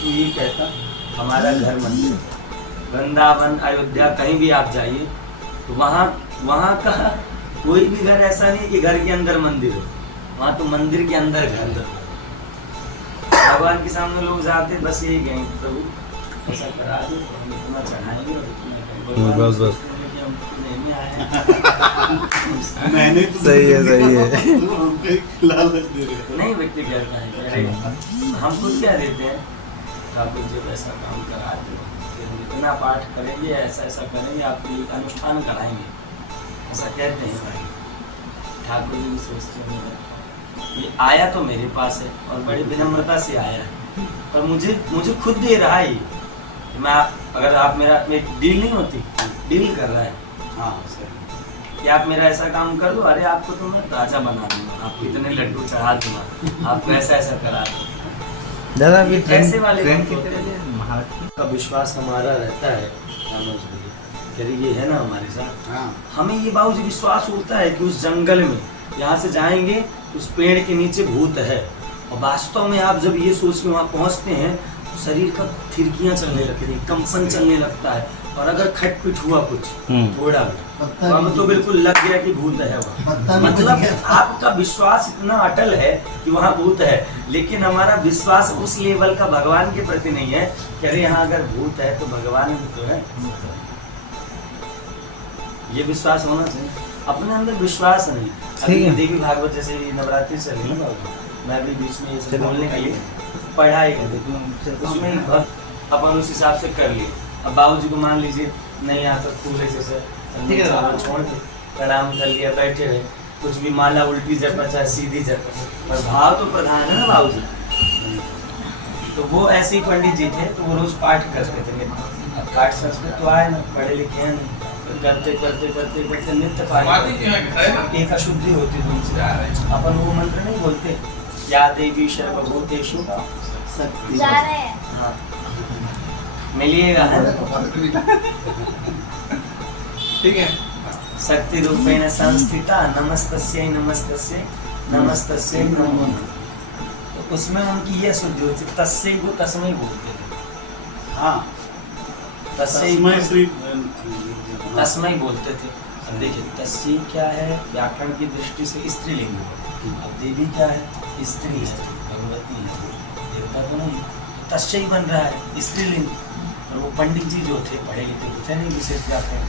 तो ये कहता हमारा घर मंदिर, वृंदावन अयोध्या कहीं भी आप जाइए तो वहाँ का कोई भी घर ऐसा नहीं कि घर के अंदर मंदिर हो, वहाँ तो मंदिर के अंदर घर। भगवान के सामने लोग जाते बस यही कहेंगे प्रभु ऐसा करा दो तो हम इतना चढ़ाएंगे और इतना बस बस मैंने तो सही है लालच दे रहे नहीं व्यक्ति कहता है अरे हम खुद क्या देते हैं ठाकुर जी ऐसा काम करा दो, फिर हम इतना पाठ करेंगे, ऐसा ऐसा करेंगे, आपको एक अनुष्ठान कराएंगे, ऐसा कहते हैं। ठाकुर जी सोचते हैं ये आया तो मेरे पास है और बड़ी विनम्रता से आया है, पर मुझे खुद दे रहा है ये। मैं अगर आप मेरा डील नहीं होती, डील कर रहा है हाँ सर कि आप मेरा ऐसा काम कर दो, अरे आपको तो मैं राजा बना दूंगा, आपको इतने लड्डू चढ़ा दूंगा, आपको ऐसा ऐसा करा दूंगा। दादा भी ऐसे वाले का विश्वास हमारा रहता है ये है ना हमारे साथ। हाँ। हमें ये बाबूजी विश्वास होता है कि उस जंगल में यहाँ से जाएंगे उस पेड़ के नीचे भूत है, और वास्तव में आप जब ये सोच के वहाँ पहुँचते हैं तो शरीर का थिरकियाँ चलने लगती हैं, कंपन चलने लगता है, और अगर खटपिट हुआ कुछ थोड़ा तो हम तो बिल्कुल लग गया कि भूत है वहाँ। मतलब आपका विश्वास इतना अटल है कि वहाँ भूत है, लेकिन हमारा विश्वास उस लेवल का भगवान के प्रति नहीं है कि अरे यहाँ अगर भूत है तो भगवान भी तो है। ये विश्वास होना चाहिए, अपने अंदर विश्वास नहीं। अभी देवी भागवत जैसे नवरात्रि चल रही है, मैं भी बीच में ये सब बोलने के लिए पढ़ाई उसमें अपन उस हिसाब से कर लिए। अब बाबूजी को मान लीजिए नहीं आता फूल ऐसे छोड़ के प्रणाम कर लिया, बैठे रहे, कुछ भी माला उल्टी जपा चाहे सीधी जपा, पर भाव तो प्रधान है ना बाबूजी। तो वो ऐसे ही पंडित जी थे तो वो रोज पाठ करते थे। अब पाठ संस्कृत तो आए ना, पढ़े लिखे हैं नहीं, करते करते करते करते नित्य पाठ एक अशुद्धि होती थी उनसे। अपन वो मंत्र नहीं बोलते या देवी सर्वभूतेषु शक्ति, हाँ मिलिएगा है ठीक है, शक्ति रूपेण संस्थिता नमस्तस्यै नमस्तस्यै नमस्तस्यै नमो नमः। तो उसमें उनकी यह शुद्धि होती, तस्मै को तस्मै बोलते थे। हाँ तस्मै बोलते थे। अब देखिए तस्मै क्या है व्याकरण की दृष्टि से स्त्रीलिंग, अब देवी क्या है स्त्री, भगवती है, देवता तो नहीं, तस्मै बन रहा है स्त्रीलिंग। और वो पंडित जी जो थे पढ़े लिखे थे नहीं विशेष व्याकरण,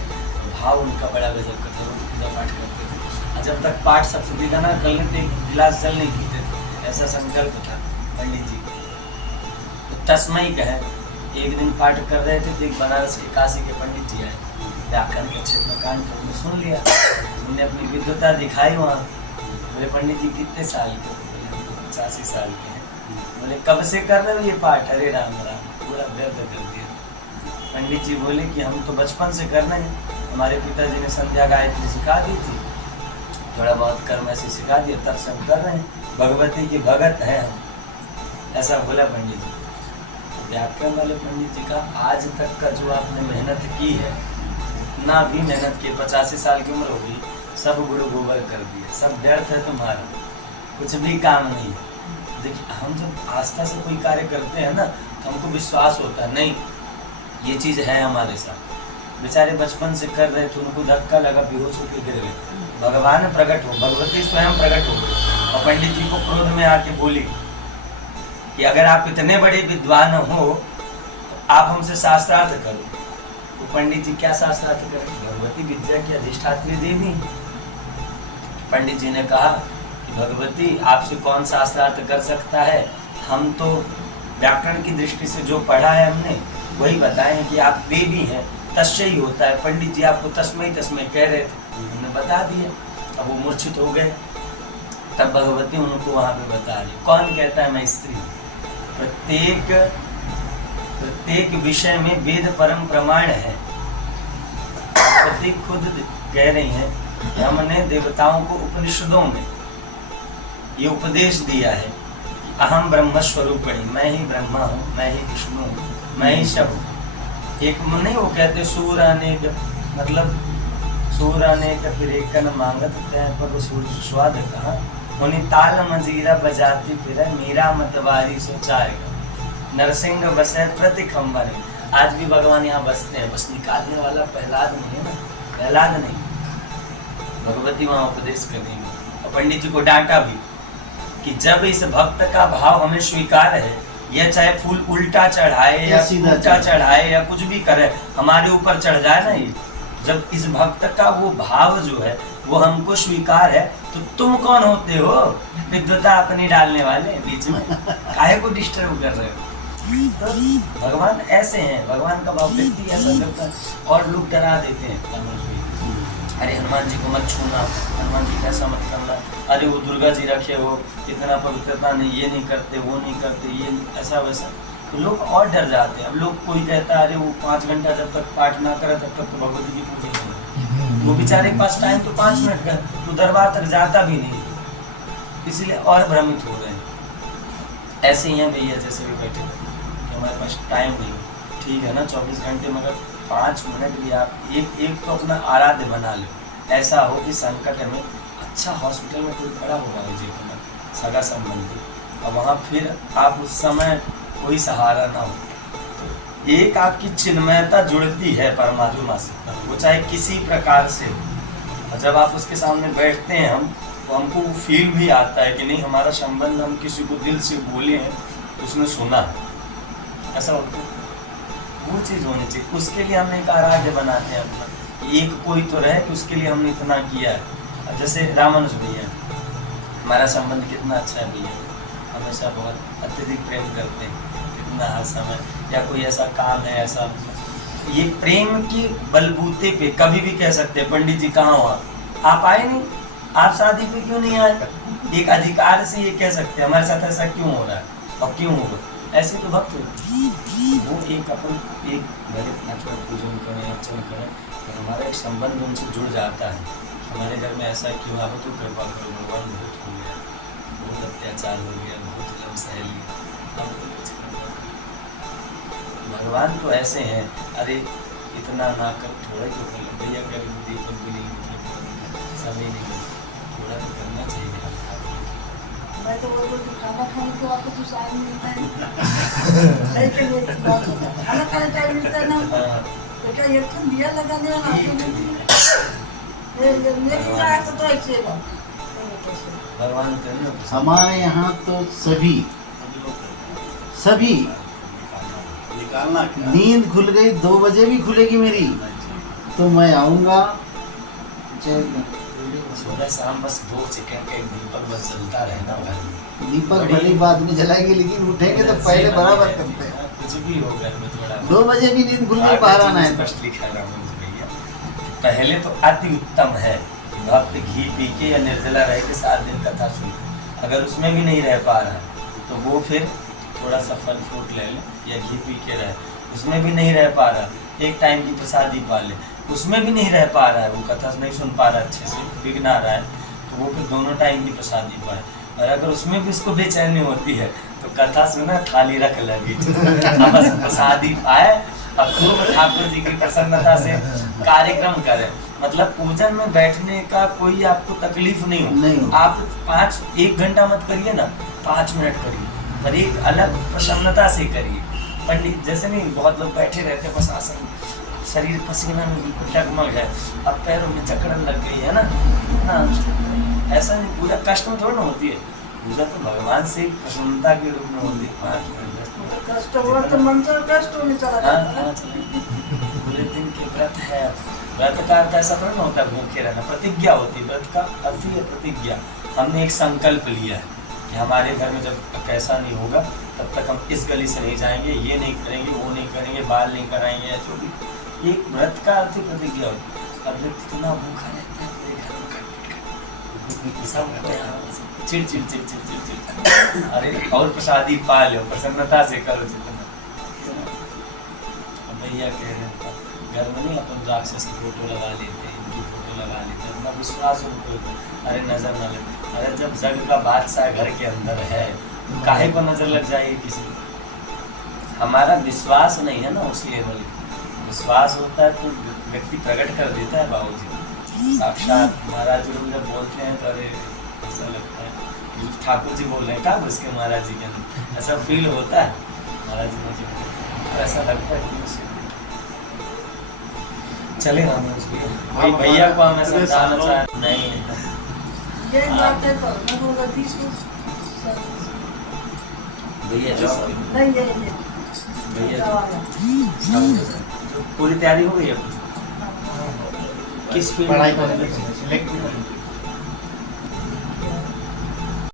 भाव उनका बड़ा गजब का था, वो पूजा पाठ करते थे, और जब तक पाठ सब सुविधा ना कर लेते एक गिलास जल नहीं पीते थे, ऐसा संकल्प था पंडित जी। तो तस्मै कहे, एक दिन पाठ कर रहे थे तो एक बनारस के काशी के पंडित जी आए, व्याकरण के क्षेत्र कांड उन्होंने सुन लिया, उन्होंने अपनी विद्वता दिखाई वहाँ। बोले पंडित जी कितने साल के? 85 साल के हैं। बोले कब से कर रहे हो ये पाठ? अरे राम राम, पूरा व्यर्थ कर दिया। पंडित जी बोले कि हम तो बचपन से कर रहे हैं, हमारे पिताजी ने संध्या गायत्री सिखा दी थी, थोड़ा बहुत कर्म ऐसे सिखा दिया, तब से हम कर रहे हैं, भगवती की भगत है हम, ऐसा बोला पंडित जी। व्याकरण वाले पंडित जी का आज तक का जो आपने मेहनत की है, ना भी मेहनत की, 85 साल की उम्र हो गई, सब गुड़ गोबर कर दिए, सब व्यर्थ है तुम्हारा, कुछ भी काम नहीं है। देखिए हम जब आस्था से कोई कार्य करते हैं ना तो हमको विश्वास होता है नहीं ये चीज़ है हमारे साथ। बेचारे बचपन से कर रहे थे, उनको धक्का लगा, बेहोश होकर गिर गए, भगवान प्रकट हो, भगवती स्वयं प्रकट हो गए और पंडित जी को क्रोध में आके बोली कि अगर आप इतने बड़े विद्वान हो तो आप हमसे शास्त्रार्थ करो। तो पंडित जी क्या शास्त्रार्थ करें? भगवती विद्या की अधिष्ठात्री देवी। पंडित जी ने कहा कि भगवती आपसे कौन शास्त्रार्थ कर सकता है, हम तो व्याकरण की दृष्टि से जो पढ़ा है हमने वही बताएं कि आप देवी हैं, तस्मै होता है। पंडित जी आपको तस्मै तस्मै कह रहे थे, हमने बता दिया। अब वो मूर्छित हो गए, तब भगवती उनको वहाँ पे बता रही, कौन कहता है मैं स्त्री? प्रत्येक विषय में वेद परम प्रमाण है। भगवती खुद कह रही हैं, हमने देवताओं को उपनिषदों में ये उपदेश दिया है, अहम ब्रह्म स्वरूपिणी, मैं ही ब्रह्मा हूँ, मैं ही विष्णु हूँ, मैं ही सब हूँ। एक नहीं वो कहते सूर अनेक, मतलब सूर अनेक फिर एकन मांगत तय पर सूर्य स्वाद कहा, उन्हें ताल मंजीरा बजाती फिर मीरा मतवारी सोचाएगा। नरसिंह बसे प्रति खंबर में। आज भी भगवान यहाँ बसते हैं, बस निकालने वाला प्रहलाद नहीं है ना, प्रहलाद नहीं, भगवती वहाँ उपदेश करेंगे। और पंडित जी को डांटा भी कि जब इस भक्त का भाव हमें स्वीकार है, यह चाहे फूल उल्टा चढ़ाए या उल्टा चढ़ाए या कुछ भी करे, हमारे ऊपर चढ़ जाए ना, ये जब इस भक्त का वो भाव जो है वो हमको स्वीकार है, तो तुम कौन होते हो विद्वता अपनी डालने वाले बीच में, काहे को डिस्टर्ब कर रहे हो। तो भगवान ऐसे हैं, भगवान का भाव व्यक्ति ऐसा करता है और लोग डरा देते हैं, अरे हनुमान जी को मत छूना, हनुमान जी कैसा मत करना, अरे वो दुर्गा जी रखे हो, इतना पवित्रता नहीं, ये नहीं करते, वो नहीं करते, ये नहीं, ऐसा वैसा, तो लोग और डर जाते हैं। अब लोग कोई कहता है अरे वो 5 घंटा जब तक पाठ ना करे तब तक तो भगवती की पूजा नहीं, वो बेचारे के पास टाइम तो 5 मिनट का, तो दरबार तक जाता भी नहीं, इसीलिए और भ्रमित हो रहे हैं। ऐसे ही हैं भैया जैसे भी बैठे कि हमारे पास टाइम नहीं, ठीक है ना, 24 घंटे में अगर 5 मिनट भी आप एक तो अपना आराध्य बना लो, ऐसा हो कि संकट में अच्छा हॉस्पिटल में कोई खड़ा होगा मुझे सगा संबंधी, और वहाँ फिर आप उस समय कोई सहारा ना हो, तो एक आपकी चिन्मयता जुड़ती है परमात्मा से, वो चाहे किसी प्रकार से हो। जब आप उसके सामने बैठते हैं हम, तो हमको फील भी आता है कि नहीं हमारा संबंध, हम किसी को दिल से बोले हैं तो उसने सुना है, ऐसा होता है। वो चीज़ होनी चाहिए, उसके लिए हम एक आराध्य बनाते हैं अपना, एक कोई तो रहे कि उसके लिए हमने इतना किया है। जैसे रामानुज भैया, हमारा संबंध कितना अच्छा है भैया, हमेशा बहुत अत्यधिक प्रेम करते हैं, कितना हर समय, या कोई ऐसा काम है ऐसा, ये प्रेम की बलबूते पे कभी भी कह सकते हैं पंडित जी कहाँ हो आप आए नहीं, आप शादी पे क्यों नहीं आए, एक अधिकार से ये कह सकते हैं हमारे साथ ऐसा क्यों हो रहा है और क्यों होगा, ऐसे तो भक्त वो एक अपन एक भले पाँचवा पूजन करें अर्चन करें, तो हमारा एक संबंध उनसे जुड़ जाता है। हमारे घर में ऐसा क्यों हुआ, तो कृपा करो भगवान, बहुत हो गया, बहुत अत्याचार हो गया, बहुत जन्म सहली, अब तो कुछ भगवान तो ऐसे हैं, अरे इतना ना कर, थोड़ा ही तो कर लो भैया, कर दीपक भी नहीं, मतलब सभी नहीं, थोड़ा तो करना चाहिए। मैं तो वो खाना खाने के वक्त तो टाइम मिलता है, खाना खाने टाइम मिलता है ना, तो क्या ये तो दिया लगाने वाला मेरी चाह तो ऐसे भगवान हमारे यहाँ तो सभी नींद खुल गई, 2 बजे भी खुलेगी मेरी तो मैं आऊँगा। सुबह शाम बस 2 सेकंड का एक दीपक बस जलता रहे ना घर में, दीपक बड़ी बाद में जलाएंगे, लेकिन उठेंगे तो पहले बराबर करते हैं। कुछ भी हो घर में थोड़ा 2 बजे भी नींद खुल गई, बाहर आना है। स्पष्ट लिखा है रामानुज भैया, पहले तो अति उत्तम है भक्त घी पी के या निर्जला रह के 7 दिन कथा सुन, अगर उसमें भी नहीं रह पा रहा है तो वो फिर थोड़ा सा फल फ्रूट ले ले या घी पी के रहे, उसमें भी नहीं रह पा रहा, एक टाइम की प्रसादी पा ले, उसमें भी नहीं रह पा रहा है, वो कथा नहीं सुन पा रहा अच्छे से, विघ्न आ रहा है, तो वो फिर दोनों टाइम की प्रसादी पाए। और अगर उसमें भी उसको बेचैनी होती है तो कथा सुना, थाली रख ले बीच में, बस प्रसादी पाए, अब खूब ठाकुर जी की प्रसन्नता से कार्यक्रम करें, मतलब पूजन में बैठने का कोई आपको तकलीफ नहीं हो, आप 1 घंटा मत करिए ना, 5 मिनट करिए, पर एक अलग प्रसन्नता से करिए। पंडित जैसे नहीं, बहुत लोग बैठे रहते बस आसन, शरीर पसीना में बिल्कुल डगमग है, अब पैरों में जकड़न लग गई है ना, ऐसा नहीं, पूजा कष्ट में थोड़ा ना होती है, पूजा तो भगवान से प्रसन्नता के रूप में होती है। 5 मिनट कष्ट हुआ तो मन तो कष्ट होने चला जाता है। पूरे दिन के व्रत है, व्रत का अर्थ ऐसा थोड़ा ना होता है भूखे रहना, प्रतिज्ञा होती है, व्रत का अर्थ ही है प्रतिज्ञा। हमने एक संकल्प लिया है कि हमारे घर में जब कैसा नहीं होगा तब तक हम इस गली से नहीं जाएंगे, ये नहीं करेंगे, वो नहीं करेंगे, बाल नहीं कराएंगे, जो भी, एक व्रत का अर्थ ही प्रतिज्ञा होती है। अब व्यक्ति इतना भूखा रहता है पूरे घर में चिड़ चिड़ चिड़ चिड़ चिड़ चिड़, अरे और प्रसादी पा लो, प्रसन्नता से करो जितना। भैया कह रहे हैं घर में नहीं अपन राक्षस की फोटो लगा लेते हैं, इनकी फोटो लगा लेते हैं, अपना विश्वास उनको, अरे नजर न लगे, अरे जब जग का बादशाह घर के अंदर है तो काहे को नजर लग जाएगी किसी को। हमारा विश्वास नहीं है ना उस लेवल, विश्वास होता है तो व्यक्ति प्रकट कर देता है। बाबूजी साक्षात महाराज जी लोग जब बोलते हैं तो अरे ऐसा लगता है ठाकुर जी बोल रहे हैं, क्या उसके महाराज जी के अंदर ऐसा फील होता है। महाराज मुझे ऐसा लगता है कि उसे चलेगा नहीं उसके भाई भैया को हमें समझाना चाह नहीं ये बात है तो मैं बोला 30 भैया जॉब नहीं ये भैया पूरी तैयारी हो गई है किस फील्ड पढ़ाई करने से